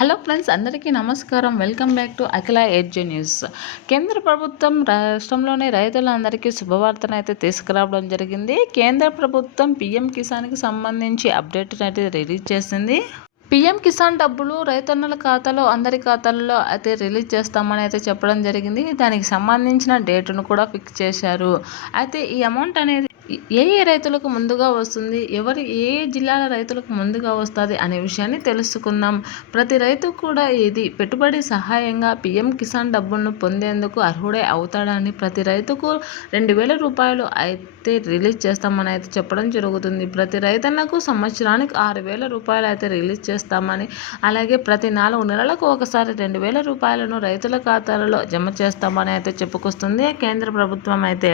Hello friends, అందరికీ నమస్కారం. Welcome back to Akhila edge news. కేంద్ర ప్రభుత్వం రాష్ట్రంలోని రైతులందరికీ శుభవార్తనైతే తీసుకురావడం జరిగింది. కేంద్ర ప్రభుత్వం పీఎం కిసాన్కి సంబంధించి అప్డేట్ అయితే రిలీజ్ చేసింది. పీఎం కిసాన్ డబ్బులు రైతన్నల ఖాతాలో అందరి ఖాతాల్లో అయితే రిలీజ్ చేస్తామని అయితే చెప్పడం జరిగింది. దానికి సంబంధించిన డేటును కూడా ఫిక్స్ చేశారు. అయితే ఈ అమౌంట్ అనేది ఏ ఏ రైతులకు ముందుగా వస్తుంది, ఏ జిల్లాల రైతులకు ముందుగా వస్తుంది అనే విషయాన్ని తెలుసుకుందాం. ప్రతి రైతు కూడా ఇది పెట్టుబడి సహాయంగా పీఎం కిసాన్ డబ్బులను పొందేందుకు అర్హుడే అవుతాడని, ప్రతి రైతుకు 2,000 రూపాయలు అయితే రిలీజ్ చేస్తామని అయితే చెప్పడం జరుగుతుంది. ప్రతి రైతన్నకు సంవత్సరానికి 6,000 రూపాయలు అయితే రిలీజ్ చేస్తామని, అలాగే ప్రతి 4 నెలలకు ఒకసారి 2,000 రూపాయలను రైతుల ఖాతాలలో జమ చేస్తామని అయితే చెప్పుకొస్తుంది కేంద్ర ప్రభుత్వం. అయితే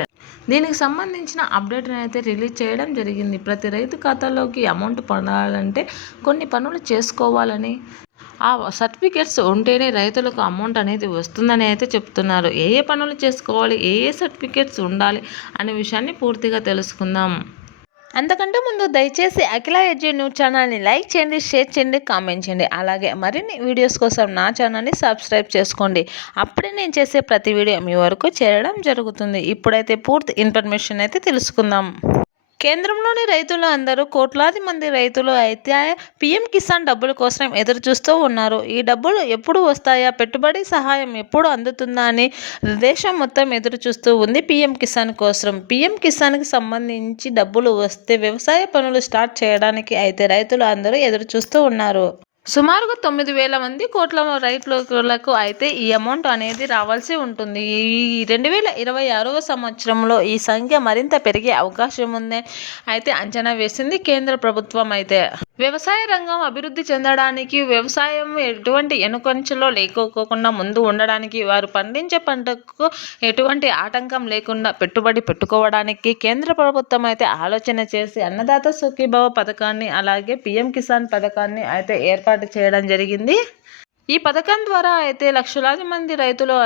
దీనికి సంబంధించిన అప్డేట్ని అయితే రిలీజ్ చేయడం జరిగింది. ప్రతి రైతు ఖాతాలోకి అమౌంట్ పడాలంటే కొన్ని పనులు చేసుకోవాలని, ఆ సర్టిఫికేట్స్ ఉంటేనే రైతులకు అమౌంట్ అనేది వస్తుందని అయితే చెప్తున్నారు. ఏ ఏ పనులు చేసుకోవాలి, ఏ ఏ సర్టిఫికేట్స్ ఉండాలి అనే విషయాన్ని పూర్తిగా తెలుసుకుందాం. అంతకంటే ముందు దయచేసి అఖిల ఎడ్జ్ న్యూస్ ఛానల్ని లైక్ చేయండి, షేర్ చేయండి, కామెంట్ చేయండి. అలాగే మరిన్ని వీడియోస్ కోసం నా ఛానల్ని సబ్స్క్రైబ్ చేసుకోండి. అప్పుడే నేను చేసే ప్రతి వీడియో మీ వరకు చేరడం జరుగుతుంది. ఇప్పుడైతే పూర్తి ఇన్ఫర్మేషన్ అయితే తెలుసుకుందాం. కేంద్రంలోని రైతులు అందరూ కోట్లాది మంది రైతులు అయితే పీఎం కిసాన్ డబ్బుల కోసం ఎదురు చూస్తూ ఉన్నారు. ఈ డబ్బులు ఎప్పుడు వస్తాయా, పెట్టుబడి సహాయం ఎప్పుడు అందుతుందా అని దేశం మొత్తం ఎదురు చూస్తూ ఉంది పీఎం కిసాన్ కోసం. పీఎం కిసాన్కి సంబంధించి డబ్బులు వస్తే వ్యవసాయ పనులు స్టార్ట్ చేయడానికి అయితే రైతులు అందరూ ఎదురు చూస్తూ ఉన్నారు. సుమారుగా 9,000 మంది కోట్ల రైతులకు అయితే ఈ అమౌంట్ అనేది రావాల్సి ఉంటుంది. ఈ 2026వ సంవత్సరంలో ఈ సంఖ్య మరింత పెరిగే అవకాశం ఉంది అయితే అంచనా వేసింది కేంద్ర ప్రభుత్వం. అయితే వ్యవసాయ రంగం అభివృద్ధి చెందడానికి, వ్యవసాయం ఎటువంటి ఎనుకంచెలో లేకోకుండా ముందు ఉండడానికి, వారు పండించే పంటకు ఎటువంటి ఆటంకం లేకుండా పెట్టుబడి పెట్టుకోవడానికి కేంద్ర ప్రభుత్వం అయితే ఆలోచన చేసి అన్నదాత సుఖీభవ పథకాన్ని, అలాగే పీఎం కిసాన్ పథకాన్ని అయితే ఏర్పాటు చేయడం జరిగింది. ఈ పథకం ద్వారా అయితే లక్షలాది మంది రైతులు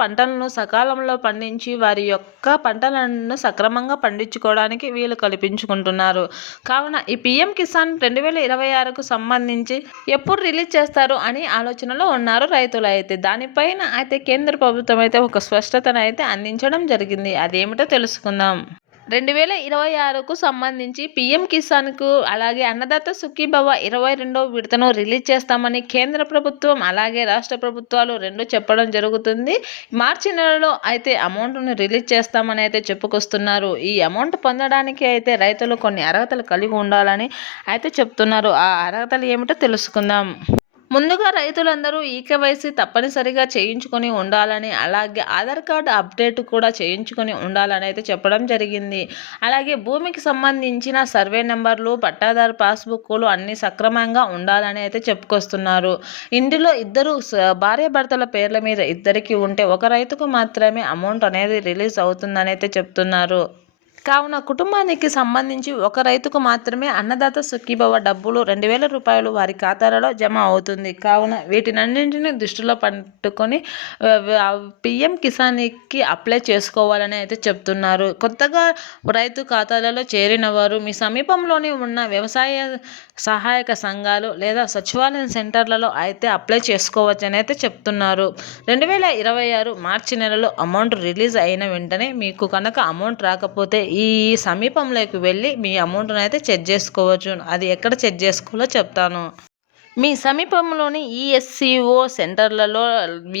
పంటలను సకాలంలో పండించి వారి యొక్క పంటలను సక్రమంగా పండించుకోవడానికి వీలు కల్పించుకుంటున్నారు. కావున ఈ పీఎం కిసాన్ 2026కు సంబంధించి ఎప్పుడు రిలీజ్ చేస్తారు అని ఆలోచనలో ఉన్నారు రైతులు. అయితే దానిపైన అయితే కేంద్ర ప్రభుత్వం అయితే ఒక స్పష్టతను అయితే అందించడం జరిగింది. అదేమిటో తెలుసుకుందాం. 2026కు సంబంధించి పీఎం కిసాన్కు, అలాగే అన్నదాత సుఖీభవ 22వ విడతను రిలీజ్ చేస్తామని కేంద్ర ప్రభుత్వం అలాగే రాష్ట్ర ప్రభుత్వాలు రెండు చెప్పడం జరుగుతుంది. మార్చి నెలలో అయితే అమౌంట్ను రిలీజ్ చేస్తామని అయితే చెప్పుకొస్తున్నారు. ఈ అమౌంట్ పొందడానికి అయితే రైతులు కొన్ని అర్హతలు కలిగి ఉండాలని అయితే చెప్తున్నారు. ఆ అర్హతలు ఏమిటో తెలుసుకుందాం. ముందుగా రైతులందరూ ఈకేవైసీ తప్పనిసరిగా చేయించుకొని ఉండాలని, అలాగే ఆధార్ కార్డు అప్డేట్ కూడా చేయించుకొని ఉండాలని అయితే చెప్పడం జరిగింది. అలాగే భూమికి సంబంధించిన సర్వే నెంబర్లు, పట్టాదారు పాస్బుక్లు అన్నీ సక్రమంగా ఉండాలని అయితే చెప్పుకొస్తున్నారు. ఇందులో ఇద్దరు భార్యాభర్తల పేర్ల మీద ఇద్దరికి ఉంటే ఒక రైతుకు మాత్రమే అమౌంట్ అనేది రిలీజ్ అవుతుందని అయితే చెప్తున్నారు. కావున కుటుంబానికి సంబంధించి ఒక రైతుకు మాత్రమే అన్నదాత సుఖీభవ డబ్బులు 2,000 రూపాయలు వారి ఖాతాలలో జమ అవుతుంది. కావున వీటినన్నింటినీ దృష్టిలో పట్టుకొని పీఎం కిసాన్కి అప్లై చేసుకోవాలని అయితే చెప్తున్నారు. కొత్తగా రైతు ఖాతాలలో చేరిన వారు మీ సమీపంలోనే ఉన్న వ్యవసాయ సహాయక సంఘాలు లేదా సచివాలయం సెంటర్లలో అయితే అప్లై చేసుకోవచ్చని అయితే చెప్తున్నారు. 2026 మార్చి నెలలో అమౌంట్ రిలీజ్ అయిన వెంటనే మీకు కనుక అమౌంట్ రాకపోతే ఈ సమీపంలోకి వెళ్ళి మీ అమౌంట్ని అయితే చెక్ చేసుకోవచ్చు. అది ఎక్కడ చెక్ చేసుకోవాలో చెప్తాను. మీ సమీపంలోని ఈఎస్సిఓ సెంటర్లలో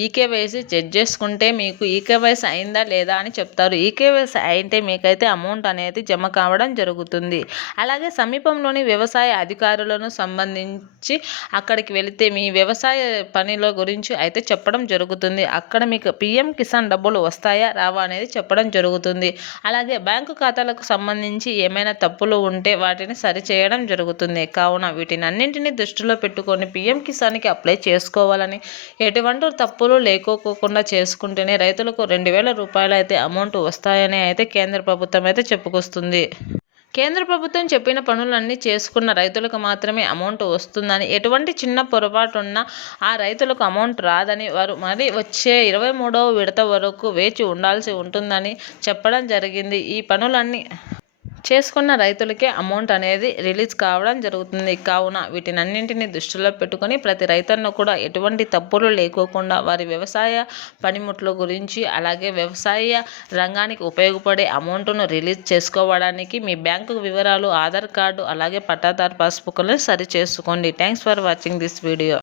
ఈకేవైసీ చెక్ చేసుకుంటే మీకు ఈకేవైసీ అయిందా లేదా అని చెప్తారు. ఈకేవైసీ అయితే మీకైతే అమౌంట్ అనేది జమ కావడం జరుగుతుంది. అలాగే సమీపంలోని వ్యవసాయ అధికారులను సంబంధించి అక్కడికి వెళితే మీ వ్యవసాయ పనిలో గురించి అయితే చెప్పడం జరుగుతుంది. అక్కడ మీకు పీఎం కిసాన్ డబ్బులు వస్తాయా రావా అనేది చెప్పడం జరుగుతుంది. అలాగే బ్యాంకు ఖాతాలకు సంబంధించి ఏమైనా తప్పులు ఉంటే వాటిని సరిచేయడం జరుగుతుంది. కావున వీటినన్నింటినీ దృష్టిలో పెట్టుకొని పీఎం కిసాన్కి అప్లై చేసుకోవాలని, ఎటువంటి తప్పులు లేకోకుండా చేసుకుంటేనే రైతులకు 2,000 రూపాయలు అయితే అమౌంట్ వస్తాయని అయితే కేంద్ర ప్రభుత్వం అయితే చెప్పుకొస్తుంది. కేంద్ర ప్రభుత్వం చెప్పిన పనులన్నీ చేసుకున్న రైతులకు మాత్రమే అమౌంట్ వస్తుందని, ఎటువంటి చిన్న పొరపాటు ఉన్నా ఆ రైతులకు అమౌంట్ రాదని, వారు మరి వచ్చే 23వ విడత వరకు వేచి ఉండాల్సి ఉంటుందని చెప్పడం జరిగింది. ఈ పనులన్నీ చేసుకున్న రైతులకే అమౌంట్ అనేది రిలీజ్ కావడం జరుగుతుంది. కావున వీటినన్నింటినీ దృష్టిలో పెట్టుకొని ప్రతి రైతన్న కూడా ఎటువంటి తప్పులు లేకోకుండా వారి వ్యవసాయ పనిముట్ల గురించి అలాగే వ్యవసాయ రంగానికి ఉపయోగపడే అమౌంట్ను రిలీజ్ చేసుకోవడానికి మీ బ్యాంకు వివరాలు, ఆధార్ కార్డు అలాగే పట్టాదారు పాస్బుక్లను సరి చేసుకోండి. Thanks for watching this video.